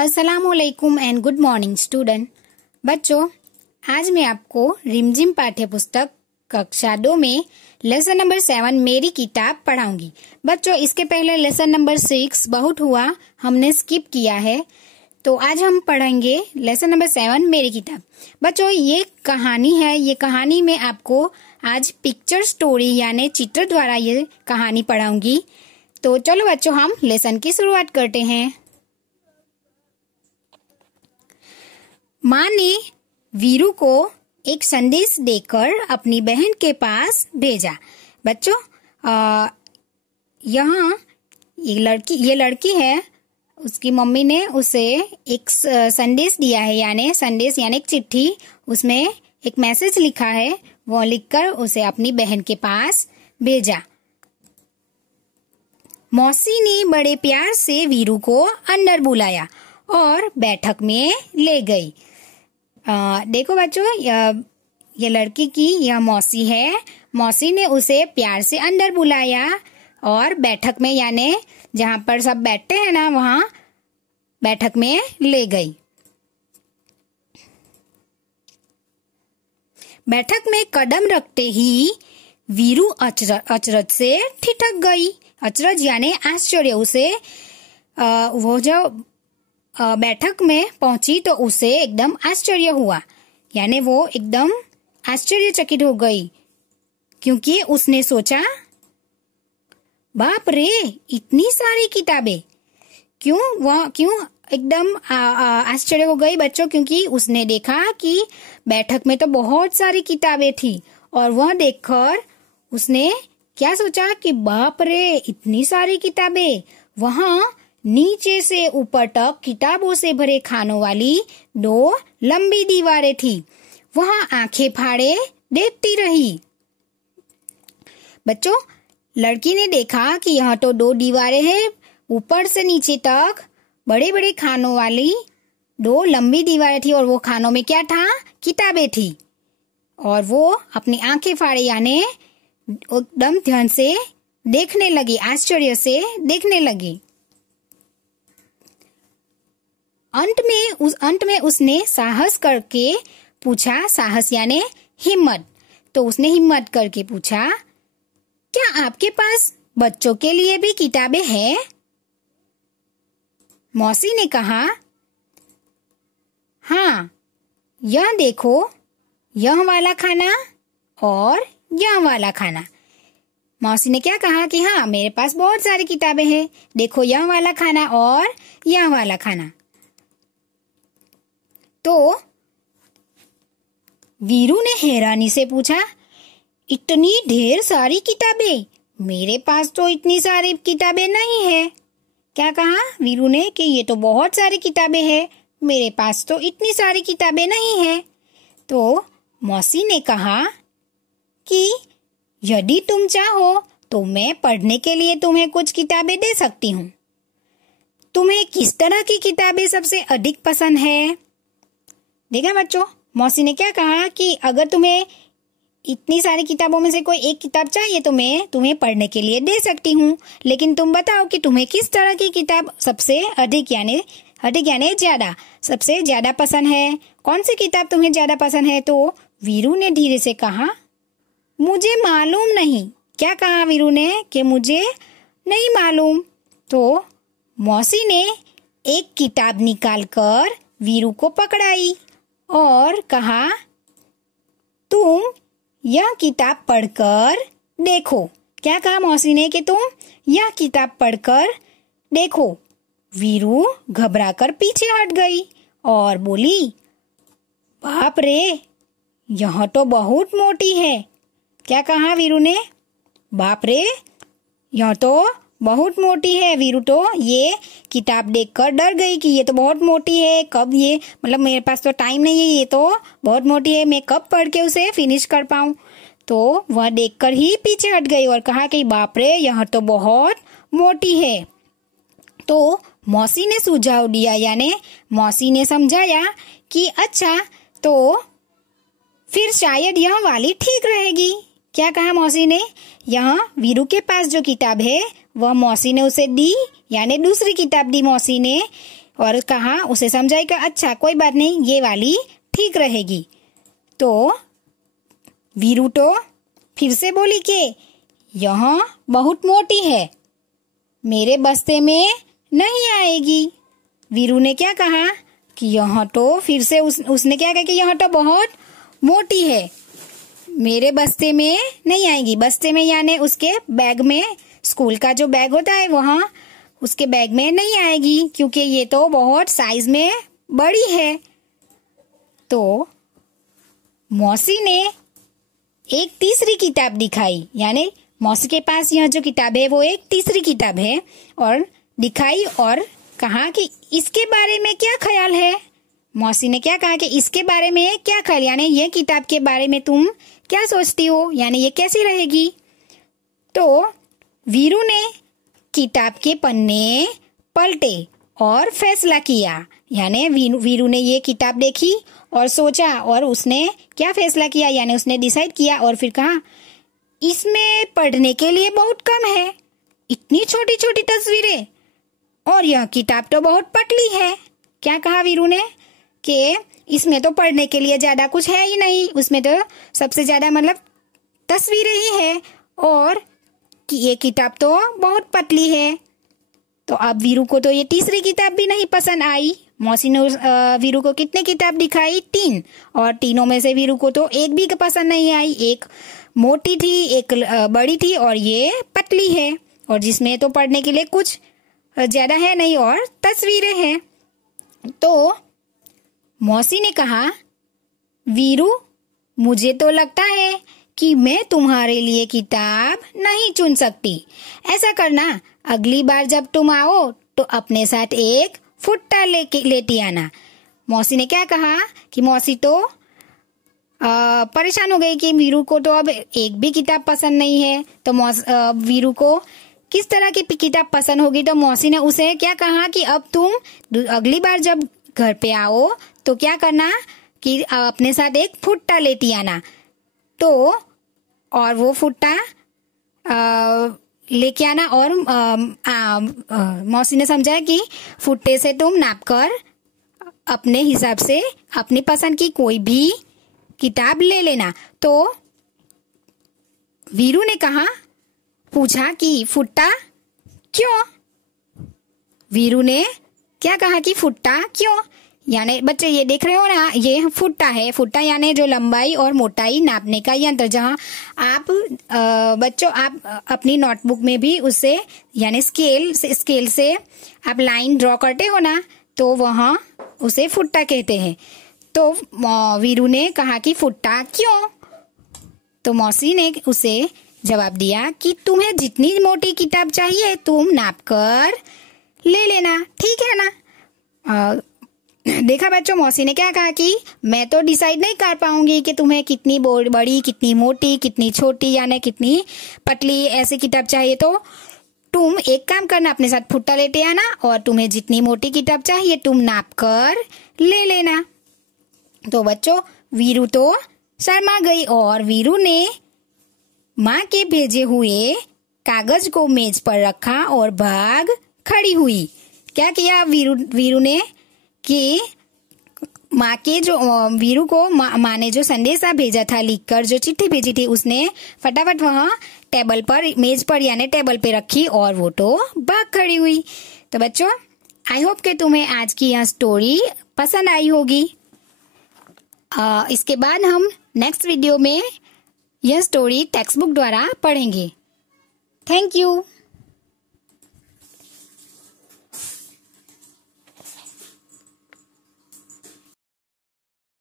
अस्सलामुअलैकुम and good morning student. बच्चों, आज मैं आपको रिमझिम पाठ्य पुस्तक कक्षा 2 में लेसन नंबर 7 मेरी किताब पढ़ाऊंगी। बच्चों, इसके पहले लेसन नंबर 6 बहुत हुआ, हमने स्किप किया है, तो आज हम पढ़ेंगे लेसन नंबर 7 मेरी किताब। बच्चों, ये कहानी है, ये कहानी में आपको आज पिक्चर स्टोरी यानी चित्र द्वारा ये कहानी पढ़ाऊंगी। तो चलो बच्चों, हम लेसन की शुरुआत करते हैं। माँ ने वीरू को एक संदेश देकर अपनी बहन के पास भेजा। बच्चों, यहाँ ये लड़की है, उसकी मम्मी ने उसे एक संदेश दिया है, यानी संदेश यानी एक चिट्ठी, उसमें एक मैसेज लिखा है, वो लिखकर उसे अपनी बहन के पास भेजा। मौसी ने बड़े प्यार से वीरू को अंदर बुलाया और बैठक में ले गई। देखो बच्चों, ये लड़की की यह मौसी है। मौसी ने उसे प्यार से अंदर बुलाया और बैठक में यानी जहाँ पर सब बैठते हैं ना, वहाँ बैठक में ले गई। बैठक में कदम रखते ही वीरू अचरज से ठिठक गई। अचरज यानी आश्चर्य। उसे वो जो बैठक में पहुंची तो उसे एकदम आश्चर्य हुआ, यानी वो एकदम आश्चर्यचकित हो गई, क्योंकि उसने सोचा, बाप रे, इतनी सारी किताबें। क्यों एकदम आश्चर्य हो गई बच्चों? क्योंकि उसने देखा कि बैठक में तो बहुत सारी किताबें थी, और वह देखकर उसने क्या सोचा कि बाप रे, इतनी सारी किताबें। वहाँ नीचे से ऊपर तक किताबों से भरे खानों वाली 2 लंबी दीवारें थी। वहाँ आंखें फाड़े देखती रही। बच्चों, लड़की ने देखा कि यहाँ तो 2 दीवारें हैं, ऊपर से नीचे तक बड़े बड़े खानों वाली 2 लंबी दीवारें थी, और वो खानों में क्या था? किताबें थी। और वो अपनी आंखें फाड़े यानी एकदम ध्यान से देखने लगी, आश्चर्य से देखने लगी। अंत में उसने साहस करके पूछा, साहस यानी हिम्मत। तो उसने हिम्मत करके पूछा, क्या आपके पास बच्चों के लिए भी किताबें हैं? मौसी ने कहा, हाँ, यह देखो, यह वाला खाना और यह वाला खाना। मौसी ने क्या कहा कि हाँ, मेरे पास बहुत सारी किताबें हैं, देखो यह वाला खाना और यह वाला खाना। तो वीरू ने हैरानी से पूछा, इतनी ढेर सारी किताबें? मेरे पास तो इतनी सारी किताबें नहीं है। क्या कहा वीरू ने कि ये तो बहुत सारी किताबें हैं, मेरे पास तो इतनी सारी किताबें नहीं है। तो मौसी ने कहा कि यदि तुम चाहो तो मैं पढ़ने के लिए तुम्हें कुछ किताबें दे सकती हूँ। तुम्हें किस तरह की किताबें सबसे अधिक पसंद है? देखा बच्चों, मौसी ने क्या कहा कि अगर तुम्हें इतनी सारी किताबों में से कोई एक किताब चाहिए तो मैं तुम्हें पढ़ने के लिए दे सकती हूँ, लेकिन तुम बताओ कि तुम्हें किस तरह की किताब सबसे अधिक यानी ज्यादा, सबसे ज्यादा पसंद है। कौन सी किताब तुम्हें ज्यादा पसंद है? तो वीरू ने धीरे से कहा, मुझे मालूम नहीं। क्या कहा वीरू ने कि मुझे नहीं मालूम। तो मौसी ने एक किताब निकालकर वीरू को पकड़ाई और कहा, तुम यह किताब पढ़कर देखो। क्या कहा मौसी ने कि तुम यह किताब पढ़कर देखो। वीरू घबराकर पीछे हट गई और बोली, बाप रे, यह तो बहुत मोटी है। क्या कहा वीरू ने? बाप रे, यह तो बहुत मोटी है। वीरू तो ये किताब देखकर डर गई कि ये तो बहुत मोटी है, कब ये, मतलब मेरे पास तो टाइम नहीं है, ये तो बहुत मोटी है, मैं कब पढ़ के उसे फिनिश कर पाऊं। तो वह देखकर ही पीछे हट गई और कहा कि बाप रे, यह तो बहुत मोटी है। तो मौसी ने सुझाव दिया, यानी मौसी ने समझाया कि अच्छा, तो फिर शायद यह वाली ठीक रहेगी। क्या कहा मौसी ने? यहाँ वीरू के पास जो किताब है वह मौसी ने उसे दी, यानी दूसरी किताब दी मौसी ने, और कहा, उसे समझाई कि अच्छा कोई बात नहीं, ये वाली ठीक रहेगी। तो वीरू तो फिर से बोली कि यह बहुत मोटी है, मेरे बस्ते में नहीं आएगी। वीरू ने क्या कहा कि यह तो फिर से उसने क्या कहा कि यह तो बहुत मोटी है, मेरे बस्ते में नहीं आएगी। बस्ते में यानी उसके बैग में, स्कूल का जो बैग होता है वहाँ उसके बैग में नहीं आएगी, क्योंकि ये तो बहुत साइज में बड़ी है। तो मौसी ने एक तीसरी किताब दिखाई, यानी मौसी के पास यह जो किताब है वो एक तीसरी किताब है, और दिखाई और कहा कि इसके बारे में क्या ख्याल है। मौसी ने क्या कहा कि इसके बारे में क्या ख्याल, यानी ये किताब के बारे में तुम क्या सोचती हो, यानी ये कैसी रहेगी। तो वीरू ने किताब के पन्ने पलटे और फैसला किया, यानी वीरू ने ये किताब देखी और सोचा और उसने क्या फैसला किया, यानी उसने डिसाइड किया और फिर कहा इसमें पढ़ने के लिए बहुत कम है, इतनी छोटी छोटी तस्वीरें, और यह किताब तो बहुत पतली है। क्या कहा वीरू ने कि इसमें तो पढ़ने के लिए ज्यादा कुछ है ही नहीं, उसमें तो सबसे ज्यादा मतलब तस्वीरें ही है, और कि ये किताब तो बहुत पतली है। तो अब वीरू को तो ये तीसरी किताब भी नहीं पसंद आई। मौसी ने वीरू को कितने किताब दिखाई, 3, और तीनों में से वीरू को तो एक भी पसंद नहीं आई। एक मोटी थी, एक बड़ी थी, और ये पतली है, और जिसमें तो पढ़ने के लिए कुछ ज्यादा है नहीं और तस्वीरें हैं। तो मौसी ने कहा, वीरू मुझे तो लगता है कि मैं तुम्हारे लिए किताब नहीं चुन सकती। ऐसा करना, अगली बार जब तुम आओ तो अपने साथ एक फुट्टा लेती आना। मौसी ने क्या कहा कि मौसी तो परेशान हो गई कि वीरू को तो अब एक भी किताब पसंद नहीं है। तो वीरू को किस तरह की किताब पसंद होगी, तो मौसी ने उसे क्या कहा कि अब तुम अगली बार जब घर पे आओ तो क्या करना कि अपने साथ एक फुट्टा लेती आना। तो और वो फुट्टा लेके आना, और मौसी ने समझाया कि फुट्टे से तुम नापकर अपने हिसाब से अपनी पसंद की कोई भी किताब ले लेना। तो वीरू ने पूछा कि फुट्टा क्यों? वीरू ने क्या कहा कि फुट्टा क्यों, यानी बच्चे ये देख रहे हो ना, ये फुट्टा है। फुट्टा यानी जो लंबाई और मोटाई नापने का यंत्र, जहाँ आप बच्चों आप अपनी नोटबुक में भी उससे यानी स्केल से आप लाइन ड्रॉ करते हो ना, तो वहाँ उसे फुट्टा कहते हैं। तो वीरू ने कहा कि फुट्टा क्यों? तो मौसी ने उसे जवाब दिया कि तुम्हें जितनी मोटी किताब चाहिए तुम नाप कर ले लेना, ठीक है ना। देखा बच्चों, मौसी ने क्या कहा कि मैं तो डिसाइड नहीं कर पाऊंगी कि तुम्हें कितनी बड़ी, कितनी मोटी, कितनी छोटी, यानी कितनी पतली ऐसी किताब चाहिए। तो तुम एक काम करना, अपने साथ फुट्टा लेते आना, और तुम्हें जितनी मोटी किताब चाहिए तुम नाप कर ले लेना। तो बच्चों वीरू तो शर्मा गई, और वीरू ने माँ के भेजे हुए कागज को मेज पर रखा और भाग खड़ी हुई। क्या किया वीरू ने कि माँ के जो वीरू को माँ ने जो संदेशा भेजा था लिखकर, जो चिट्ठी भेजी थी, उसने फटाफट वहाँ टेबल पर, मेज पर यानी टेबल पे रखी, और वो तो भाग खड़ी हुई। तो बच्चों आई होप कि तुम्हें आज की यह स्टोरी पसंद आई होगी। इसके बाद हम नेक्स्ट वीडियो में यह स्टोरी टेक्स्ट बुक द्वारा पढ़ेंगे। Thank you.